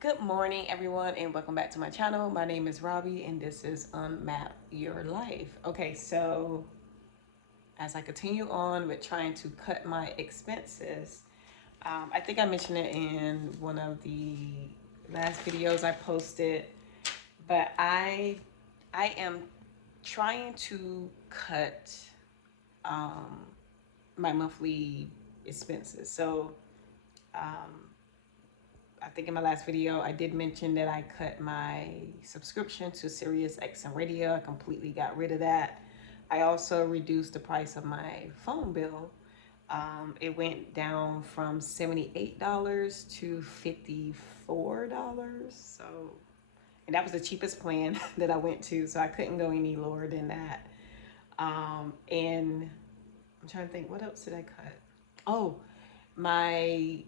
Good morning, everyone, and welcome back to my channel. My name is Robbie, and this is Unmap Your Life. Okay, so as I continue on with trying to cut my expenses, I think I mentioned it in one of the last videos I posted, but I am trying to cut um, my monthly expenses. So I think in my last video, I did mention that I cut my subscription to Sirius XM Radio. I completely got rid of that. I also reduced the price of my phone bill. It went down from $78 to $54. So, and that was the cheapest plan that I went to. So I couldn't go any lower than that. And I'm trying to think, what else did I cut? Oh, my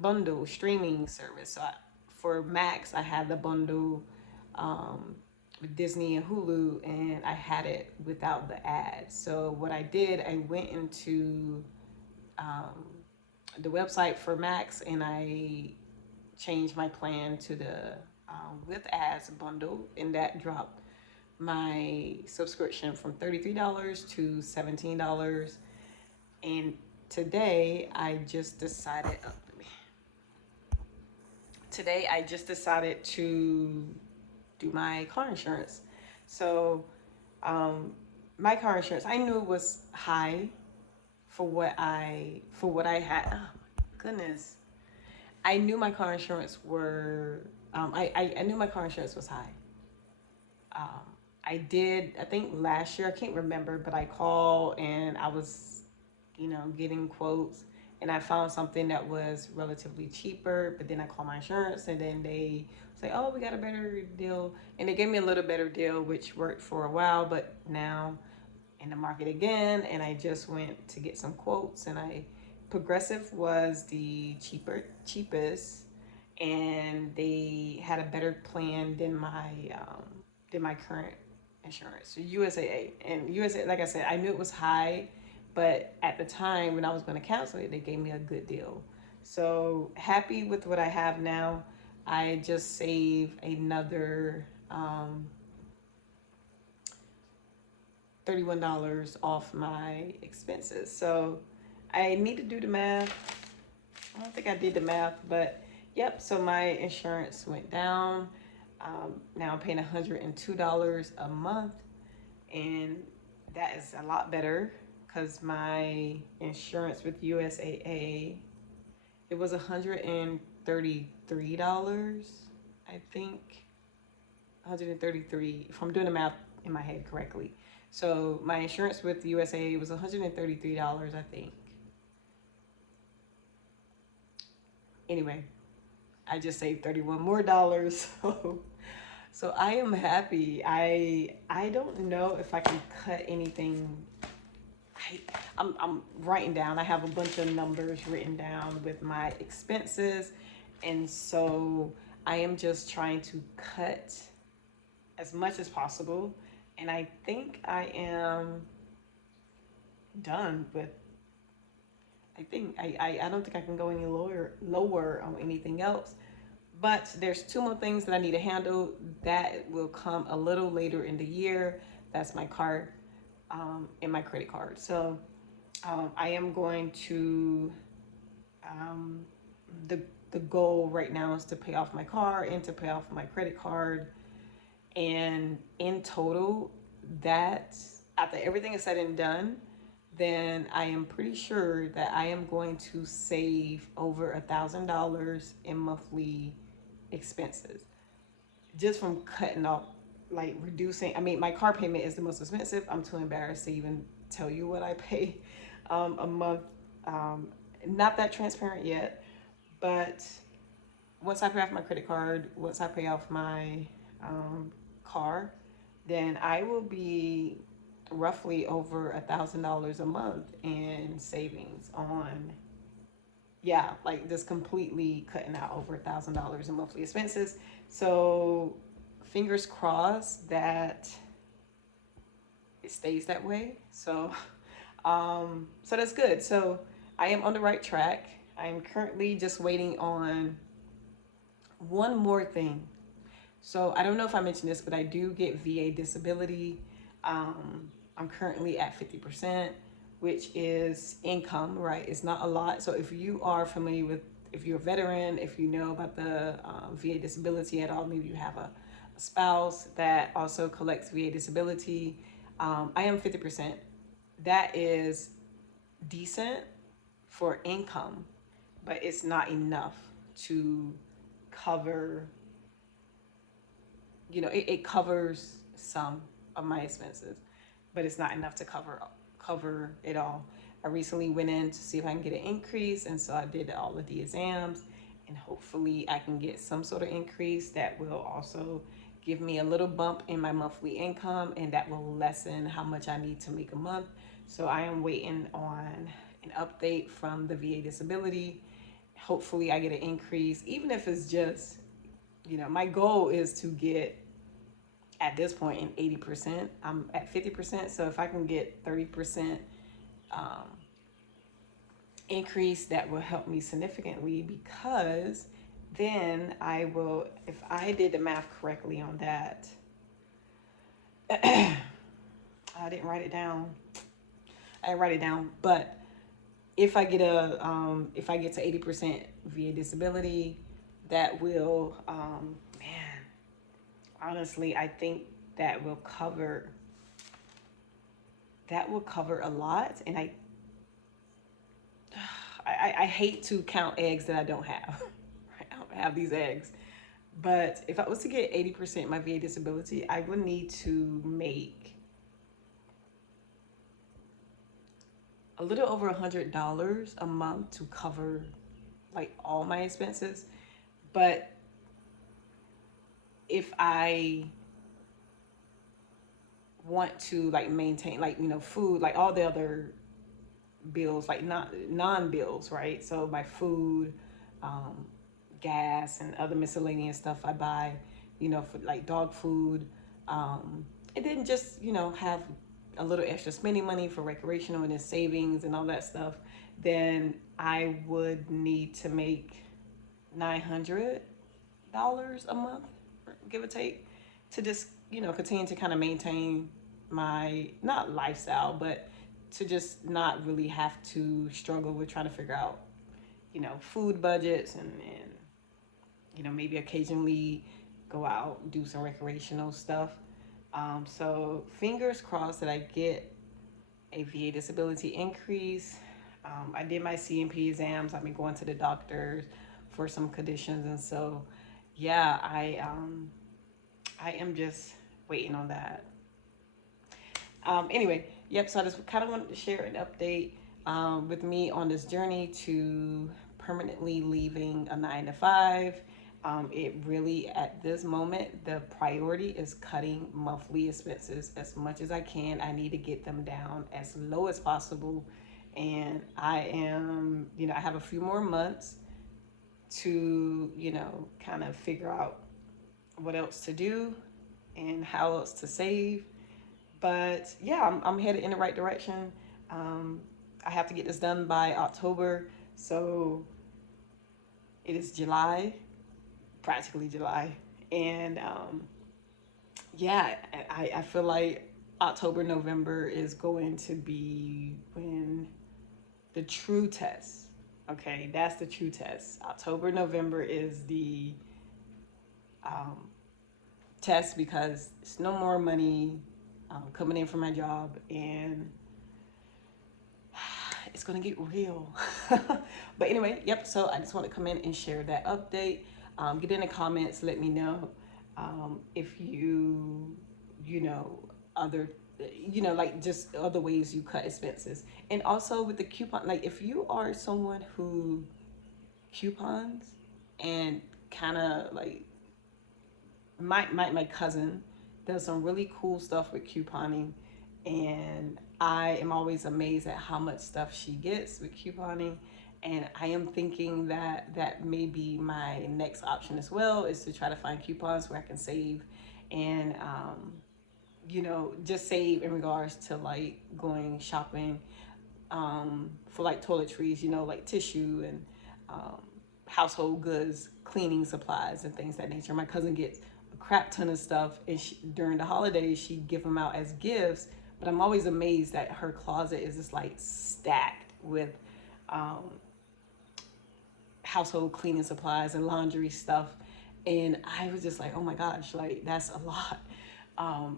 bundle streaming service. So for Max, I had the bundle with Disney and Hulu, and I had it without the ads. So what I did, I went into the website for Max, and I changed my plan to the with ads bundle, and that dropped my subscription from $33 to $17. And today I just decided, to do my car insurance. So, my car insurance, I knew it was high for what I had. Oh my goodness, I knew my car insurance were. I knew my car insurance was high. Um, I did. I think last year, I can't remember, but I called and I was, getting quotes, and I found something that was relatively cheaper. But then I called my insurance, and then they say, "Oh, we got a better deal," and they gave me a little better deal, which worked for a while. But now in the market again, and I just went to get some quotes, and Progressive was the cheapest, and they had a better plan than my current insurance. So USAA, and USA, like I said, I knew it was high, but at the time when I was going to cancel it, they gave me a good deal. So happy with what I have now. I just saved another $31 off my expenses. So I need to do the math. I don't think I did the math, but yep. So my insurance went down. Now I'm paying $102 a month, and that is a lot better because my insurance with USAA, it was $133, I think. 133, if I'm doing the math in my head correctly. So my insurance with USA was $133, I think. Anyway, I just saved 31 more dollars. So I am happy. I don't know if I can cut anything. I'm writing down. I have a bunch of numbers written down with my expenses, and so I am just trying to cut as much as possible. And I think I am done with. I don't think I can go any lower on anything else. But there's two more things that I need to handle that will come a little later in the year. That's my car and my credit card. So I am going to um, the the goal right now is to pay off my car and to pay off my credit card. And in total, that after everything is said and done, then I am pretty sure that I am going to save over $1,000 in monthly expenses just from cutting off, like reducing. I mean, my car payment is the most expensive. I'm too embarrassed to even tell you what I pay a month. Um, Not that transparent yet, but once I pay off my credit card, once I pay off my car, then I will be roughly over $1,000 a month in savings on, yeah, like just completely cutting out over $1,000 in monthly expenses. So fingers crossed that it stays that way. So so that's good. So I am on the right track. I am currently just waiting on One more thing. So I don't know if I mentioned this, but I do get VA disability. I'm currently at 50%, which is income, right? It's not a lot. So if you are familiar with, if you're a veteran, if you know about the VA disability at all, maybe you have a spouse that also collects VA disability. I am 50%. That is decent for income, but it's not enough to cover, it covers some of my expenses, but it's not enough to cover it all. I recently went in to see if I can get an increase, and so I did all of the exams, and hopefully I can get some sort of increase that will also give me a little bump in my monthly income, and that will lessen how much I need to make a month. So I am waiting on an update from the VA disability. Hopefully I get an increase, even if it's just, my goal is to get, at this point, in 80%. I'm at 50%. So if I can get 30% increase, that will help me significantly, because then I will, if I did the math correctly on that, I didn't write it down. But if I get if I get to 80% VA disability, that will, man, honestly, I think that will cover a lot. And I hate to count eggs that I don't have. I don't have these eggs. But if I was to get 80% my VA disability, I would need to make a little over $100 a month to cover like all my expenses. But if I want to like maintain, like, food, like all the other bills, like not non-bills, right? So my food, gas, and other miscellaneous stuff I buy, for like dog food, and then just, have a little extra spending money for recreational and then savings and all that stuff, then I would need to make $900 a month, give or take, to just, continue to kind of maintain my, not lifestyle, but to just not really have to struggle with trying to figure out, food budgets, and maybe occasionally go out, do some recreational stuff. So fingers crossed that I get a VA disability increase. I did my CMP exams. I've been going to the doctors for some conditions, and so yeah, I am just waiting on that. Anyway, yep. So I just kind of wanted to share an update with me on this journey to permanently leaving a 9 to 5. It really, at this moment, the priority is cutting monthly expenses as much as I can. I need to get them down as low as possible. And I am, I have a few more months to, kind of figure out what else to do and how else to save. But yeah, I'm headed in the right direction. I have to get this done by October. So it is July, practically July. And yeah, I feel like October, November is going to be when the true test. Okay, that's the true test. October, November is the test, because it's no more money coming in from my job, and it's gonna get real. But anyway, yep. So I just want to come in and share that update. Get in the comments, let me know if other, like just other ways you cut expenses. And also with the coupon, like if you are someone who coupons, and kind of like my cousin does some really cool stuff with couponing, and I am always amazed at how much stuff she gets with couponing. And I am thinking that that may be my next option as well, is to try to find coupons where I can save, and just save in regards to like going shopping for like toiletries, like tissue and household goods, cleaning supplies, and things of that nature. My cousin gets a crap ton of stuff, and during the holidays, she'd give them out as gifts. But I'm always amazed that her closet is just like stacked with um, household cleaning supplies and laundry stuff. And I was just like, oh my gosh, like that's a lot.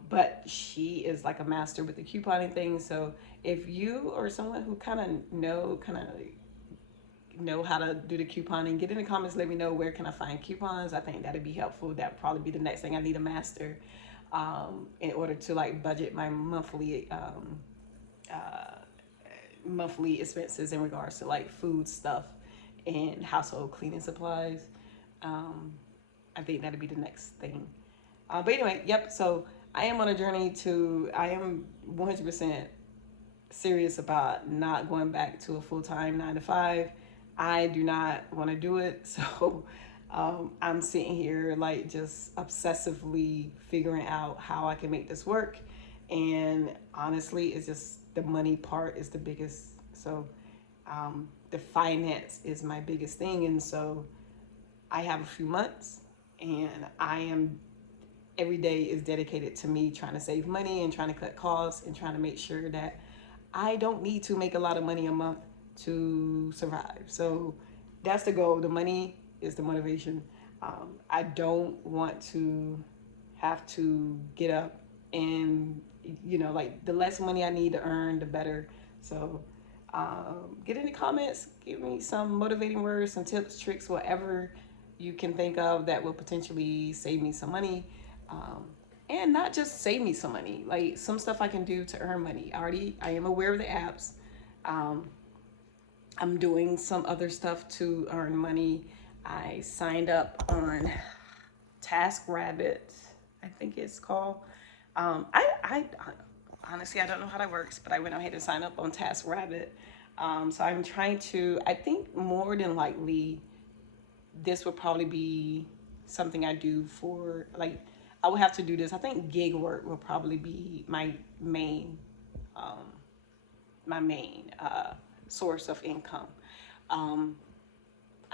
But she is like a master with the couponing thing. So if you or someone who kind of know how to do the couponing, get in the comments, let me know where can I find coupons. I think that'd be helpful. That'd probably be the next thing I need to master in order to like budget my monthly expenses in regards to like food stuff and household cleaning supplies. I think that'd be the next thing. But anyway, yep. So I am on a journey I am 100% serious about not going back to a full-time 9 to 5. I do not want to do it. So I'm sitting here like just obsessively figuring out how I can make this work. And honestly, it's just the money part is the biggest. So the finance is my biggest thing. And so I have a few months, and every day is dedicated to me trying to save money and trying to cut costs and trying to make sure that I don't need to make a lot of money a month to survive. So that's the goal. The money is the motivation. I don't want to have to get up and, like the less money I need to earn, the better. So get in the comments, give me some motivating words, some tips, tricks, whatever you can think of that will potentially save me some money. And not just save me some money, like some stuff I can do to earn money. I am aware of the apps. I'm doing some other stuff to earn money. I signed up on TaskRabbit, I think it's called. I honestly, I don't know how that works, but I went ahead and signed up on TaskRabbit. So I'm trying to, I think more than likely, this will probably be something I do for like, I will have to do this. I think gig work will probably be my main source of income.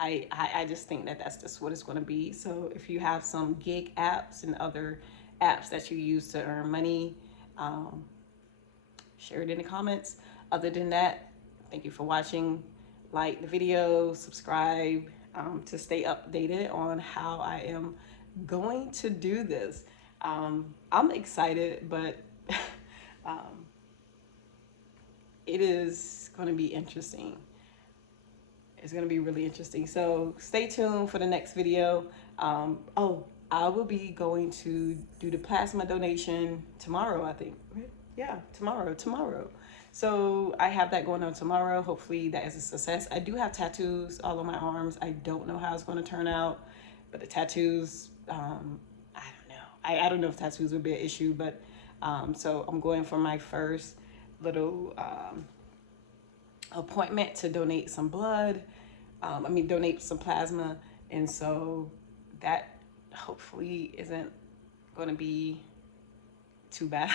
I just think that that's just what it's going to be. So if you have some gig apps and other apps that you use to earn money, share it in the comments. Other than that, thank you for watching. Like the video, subscribe to stay updated on how I am going to do this. I'm excited, but it is going to be interesting. It's going to be really interesting. So stay tuned for the next video. I will be going to do the plasma donation tomorrow, I think. Yeah, tomorrow. So I have that going on tomorrow. Hopefully that is a success. I do have tattoos all on my arms. I don't know how it's going to turn out, but the tattoos, I don't know. I don't know if tattoos would be an issue, but so I'm going for my first little appointment to donate some blood. Donate some plasma. And so that hopefully isn't going to be too bad.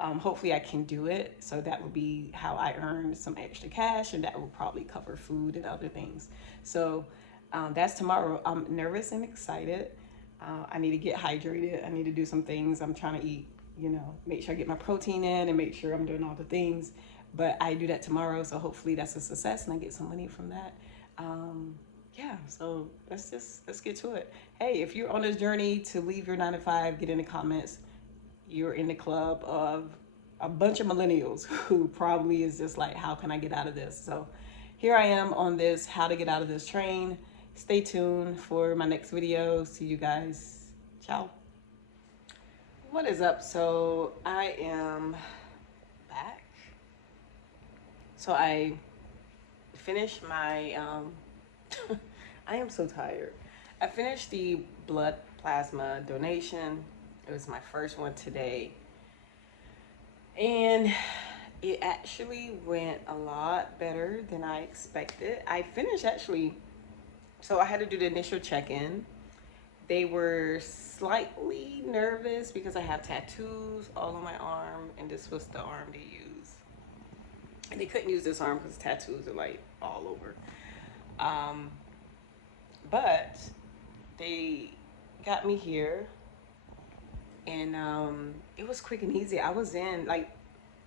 Hopefully I can do it. So that will be how I earn some extra cash, and that will probably cover food and other things. So that's tomorrow. I'm nervous and excited. I need to get hydrated. I need to do some things. I'm trying to eat, make sure I get my protein in and make sure I'm doing all the things. But I do that tomorrow. So hopefully that's a success and I get some money from that. Yeah, so let's get to it. Hey, if you're on this journey to leave your 9 to 5, get in the comments. You're in the club of a bunch of millennials who probably is just like, how can I get out of this? So here I am on this how to get out of this train. Stay tuned for my next video. See you guys. Ciao. What is up? So I am back. So I finished my I am so tired. I finished the blood plasma donation. It was my first one today, and it actually went a lot better than I expected. I finished so I had to do the initial check-in. They were slightly nervous because I have tattoos all on my arm, and this was the arm they use. And they couldn't use this arm because tattoos are like all over. But they got me here, and it was quick and easy. I was in like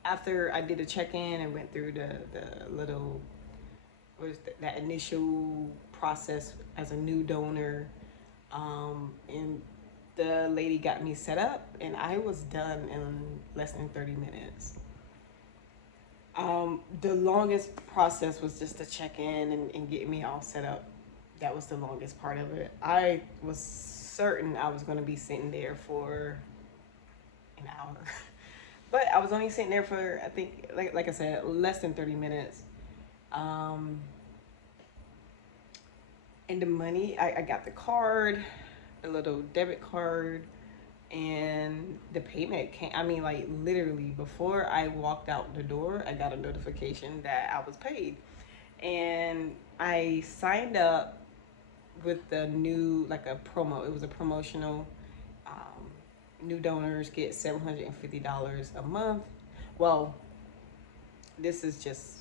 after I did a check-in and went through the little that initial process as a new donor, and the lady got me set up, and I was done in less than 30 minutes. The longest process was just to check in and get me all set up. That was the longest part of it. I was certain I was going to be sitting there for an hour, but I was only sitting there for, I think, like I said, less than 30 minutes. Um, and the money, I got the card, a little debit card, and the payment came. I mean, like literally before I walked out the door, I got a notification that I was paid, and I signed up with the new, like a promo. It was a promotional. New donors get $750 a month. Well, this is just,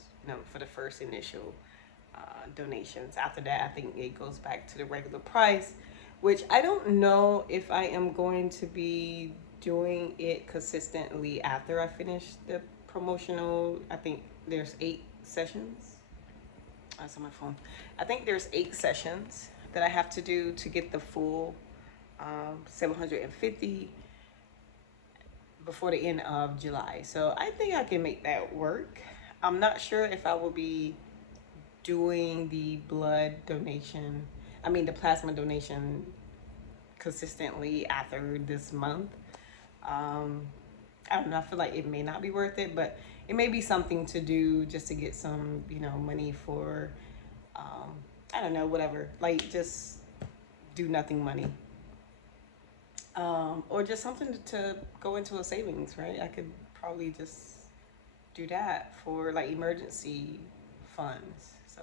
for the first initial donations. After that, I think it goes back to the regular price, which I don't know if I am going to be doing it consistently after I finish the promotional. I think there's 8 sessions. That's on my phone. I think there's 8 sessions that I have to do to get the full 750 before the end of July. So I think I can make that work. I'm not sure if I will be doing the the plasma donation consistently after this month. I don't know, I feel like it may not be worth it, but it may be something to do just to get some, money for, I don't know, whatever, like just do nothing money. Or just something to go into a savings, right? I could probably just do that for like emergency funds. So,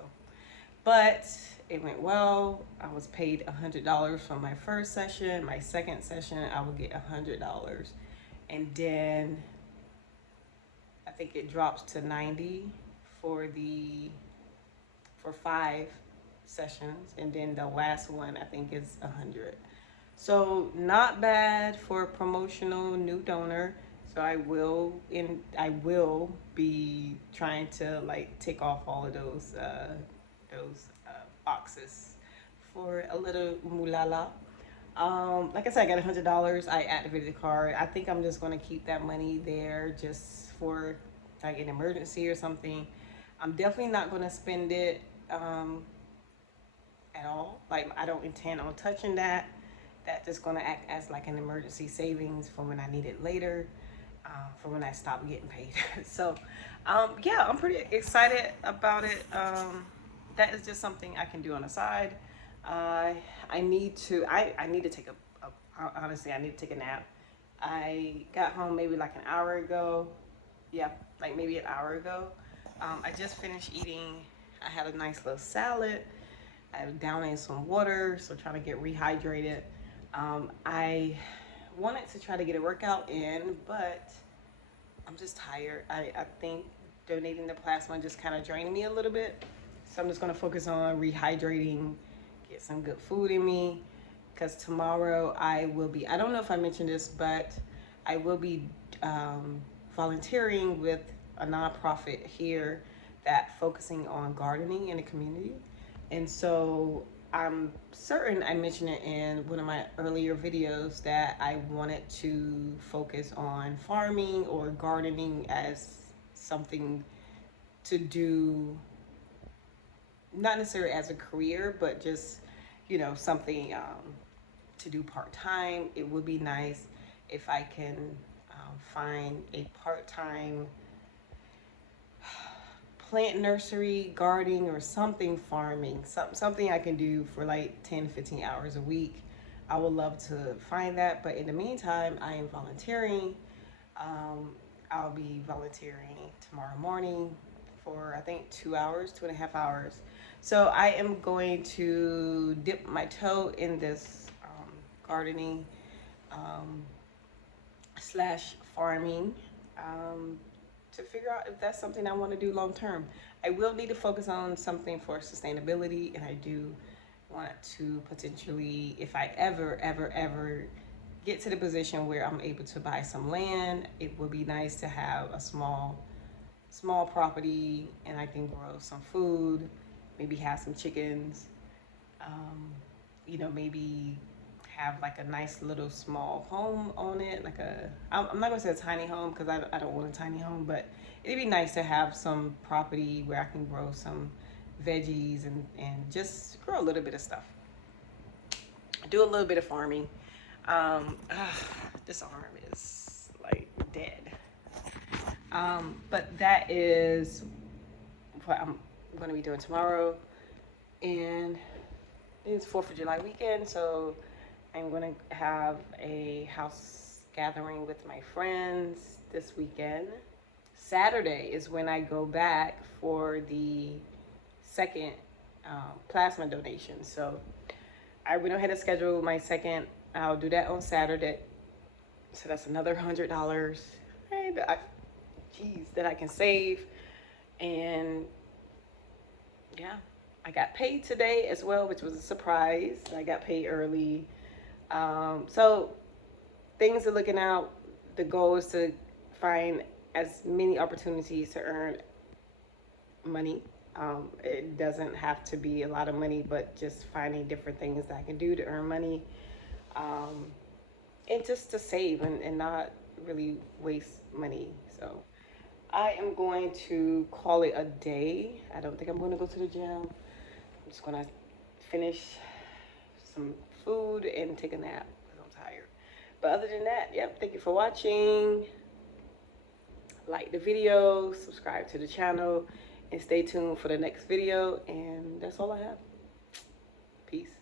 but it went well. I was paid $100 for my first session. My second session, I would get $100, and then I think it drops to 90 for 5 sessions, and then the last one I think is 100. So not bad for a promotional new donor. So I will be trying to like take off all of those boxes for a little mulala. Like I said, I got $100. I activated the card. I think I'm just gonna keep that money there just for like an emergency or something. I'm definitely not gonna spend it at all. Like I don't intend on touching that. That's just gonna act as like an emergency savings for when I need it later, for when I stop getting paid. So, yeah, I'm pretty excited about it. That is just something I can do on the side. I need to take honestly, I need to take a nap. I got home maybe like an hour ago. Yeah, like maybe an hour ago. I just finished eating. I had a nice little salad. I was down in some water, so trying to get rehydrated. I wanted to try to get a workout in, but I'm just tired. I think donating the plasma just kind of drained me a little bit. So I'm just going to focus on rehydrating, get some good food in me, because tomorrow I don't know if I mentioned this, but I will be volunteering with a nonprofit here that focusing on gardening in the community. And so I'm certain I mentioned it in one of my earlier videos that I wanted to focus on farming or gardening as something to do, not necessarily as a career, but just, something to do part-time. It would be nice if I can find a part-time plant nursery, gardening, or something farming, something I can do for like 10, 15 hours a week. I would love to find that, but in the meantime, I am volunteering. I'll be volunteering tomorrow morning for I think 2 hours, 2.5 hours. So I am going to dip my toe in this gardening slash farming to figure out if that's something I want to do long term. I will need to focus on something for sustainability, and I do want to potentially, if I ever get to the position where I'm able to buy some land, it would be nice to have a small property, and I can grow some food, maybe have some chickens, maybe have like a nice little small home on it. I'm not gonna say a tiny home because I don't want a tiny home, but it'd be nice to have some property where I can grow some veggies and just grow a little bit of stuff. Do a little bit of farming. This arm is like dead. But that is what I'm going to be doing tomorrow. And it's 4th of July weekend, so I'm going to have a house gathering with my friends this weekend. Saturday is when I go back for the second plasma donation. So I went ahead and scheduled my second. I'll do that on Saturday. So that's another $100 that I can save. And yeah, I got paid today as well, which was a surprise. I got paid early. So things are looking out. The goal is to find as many opportunities to earn money. It doesn't have to be a lot of money, but just finding different things that I can do to earn money. And just to save and not really waste money. So I am going to call it a day. I don't think I'm going to go to the gym. I'm just going to finish some food and take a nap because I'm tired. But other than that, yep, thank you for watching. Like the video, subscribe to the channel, and stay tuned for the next video. And that's all I have. Peace.